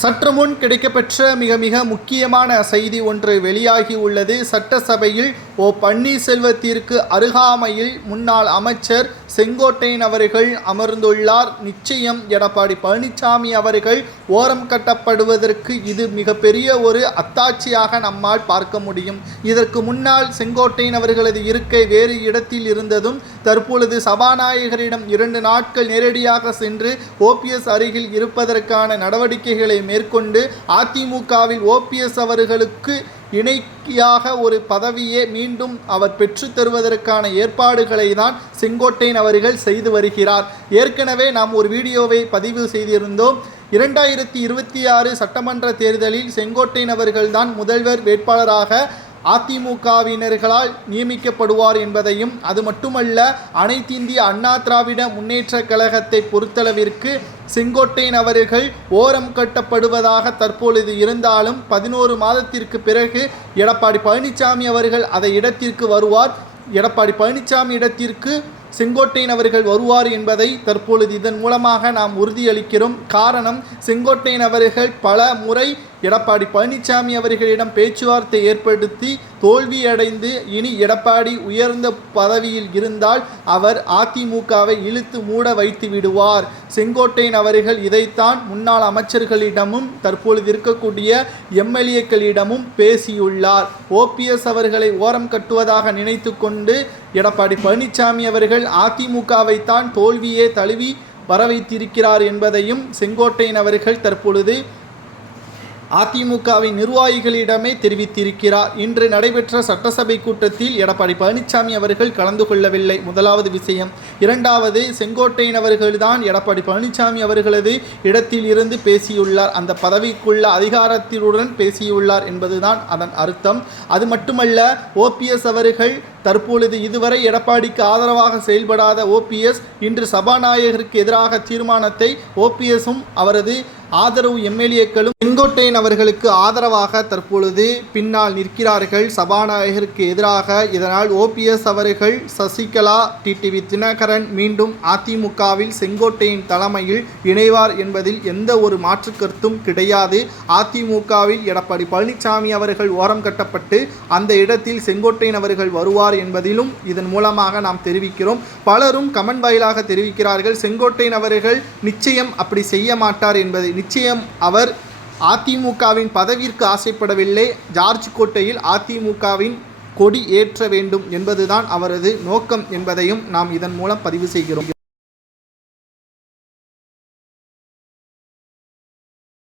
சற்று முன் கிடைக்கப்பெற்ற மிக மிக முக்கியமான செய்தி ஒன்று வெளியாகி உள்ளது. சட்டசபையில் ஓ பன்னீர்செல்வத்திற்கு அருகாமையில் முன்னாள் அமைச்சர் செங்கோட்டையன் அவர்கள் அமர்ந்துள்ளார். நிச்சயம் எடப்பாடி பழனிசாமி அவர்கள் ஓரம் கட்டப்படுவதற்கு இது மிகப்பெரிய ஒரு அத்தாட்சியாக நம்மால் பார்க்க முடியும். இதற்கு முன்னால் செங்கோட்டையன் அவர்களது இருக்கை வேறு இடத்தில் இருந்ததும் தற்பொழுது சபாநாயகரிடம் இரண்டு நாட்கள் நேரடியாக சென்று ஓபிஎஸ் அருகில் இருப்பதற்கான நடவடிக்கைகளை மேற்கொண்டு அதிமுகவில் ஓபிஎஸ் அவர்களுக்கு இணைக்கியாக ஒரு பதவியே மீண்டும் அவர் பெற்று தருவதற்கான ஏற்பாடுகளை தான் செங்கோட்டையன் அவர்கள் செய்து வருகிறார். ஏற்கனவே நாம் ஒரு வீடியோவை பதிவு செய்திருந்தோம். இரண்டாயிரத்தி இருபத்தி ஆறு சட்டமன்ற தேர்தலில் செங்கோட்டையன் அவர்கள்தான் முதல்வர் வேட்பாளராக அதிமுகவினர்களால் நியமிக்கப்படுவார் என்பதையும் அது மட்டுமல்ல அனைத்திந்திய அண்ணா திராவிட முன்னேற்ற கழகத்தை பொறுத்தளவிற்கு செங்கோட்டையன் அவர்கள் ஓரம் கட்டப்படுவதாக தற்பொழுது இருந்தாலும் பதினோரு மாதத்திற்கு பிறகு எடப்பாடி பழனிசாமி அவர்கள் அதை இடத்திற்கு வருவார். எடப்பாடி பழனிசாமி இடத்திற்கு செங்கோட்டையன் அவர்கள் வருவார் என்பதை தற்பொழுது இதன் மூலமாக நாம் உறுதியளிக்கிறோம். காரணம் செங்கோட்டையன் அவர்கள் பல முறை எடப்பாடி பழனிசாமி அவர்களிடம் பேச்சுவார்த்தை ஏற்படுத்தி தோல்வியடைந்து இனி எடப்பாடி உயர்ந்த பதவியில் இருந்தால் அவர் அதிமுகவை இழுத்து மூட வைத்து விடுவார். செங்கோட்டையன் அவர்கள் இதைத்தான் முன்னாள் அமைச்சர்களிடமும் தற்பொழுது இருக்கக்கூடிய எம்எல்ஏக்களிடமும் பேசியுள்ளார். ஓபிஎஸ் அவர்களை ஓரம் கட்டுவதாக நினைத்து கொண்டு எடப்பாடி பழனிசாமி அவர்கள் அதிமுகவைத்தான் தோல்வியே தழுவி வர வைத்திருக்கிறார் என்பதையும் செங்கோட்டையன் அவர்கள் தற்பொழுது அதிமுகவின் நிர்வாகிகளிடமே தெரிவித்திருக்கிறார். இன்று நடைபெற்ற சட்டசபை கூட்டத்தில் எடப்பாடி பழனிசாமி அவர்கள் கலந்து கொள்ளவில்லை. முதலாவது விஷயம் இரண்டாவது செங்கோட்டையன் அவர்கள்தான் எடப்பாடி பழனிசாமி அவர்களது இடத்தில் இருந்து பேசியுள்ளார். அந்த பதவிக்குள்ள அதிகாரத்திலுடன் பேசியுள்ளார் என்பதுதான் அதன் அர்த்தம். அது மட்டுமல்ல ஓபிஎஸ் அவர்கள் தற்பொழுது இதுவரை எடப்பாடிக்கு ஆதரவாக செயல்படாத ஓபிஎஸ் இன்று சபாநாயகருக்கு எதிராக தீர்மானத்தை ஓபிஎஸும் அவரது ஆதரவு எம்எல்ஏக்களும் செங்கோட்டையன் அவர்களுக்கு ஆதரவாக தற்பொழுது பின்னால் நிற்கிறார்கள். சபாநாயகருக்கு எதிராக இதனால் ஓபிஎஸ் அவர்கள் சசிகலா டிடிவி தினகரன் மீண்டும் அதிமுகவில் செங்கோட்டையின் தலைமையில் இணைவார் என்பதில் எந்த ஒரு மாற்று கருத்தும் கிடையாது. அதிமுகவில் எடப்பாடி பழனிசாமி அவர்கள் ஓரம் கட்டப்பட்டு அந்த இடத்தில் செங்கோட்டையன் அவர்கள் வருவார் என்பதிலும் இதன் மூலமாக நாம் தெரிவிக்கிறோம். பலரும் கமெண்ட் வாயிலாக தெரிவிக்கிறார்கள் செங்கோட்டையன் அவர்கள் நிச்சயம் அப்படி செய்ய மாட்டார் என்பதை. நிச்சயம் அவர் அதிமுகவின் பதவிற்கு ஆசைப்படவில்லை. ஜார்ஜ் கோட்டையில் அதிமுகவின் கொடி ஏற்ற வேண்டும் என்பதுதான் அவரது நோக்கம் என்பதையும் நாம் இதன் மூலம் பதிவு செய்கிறோம்.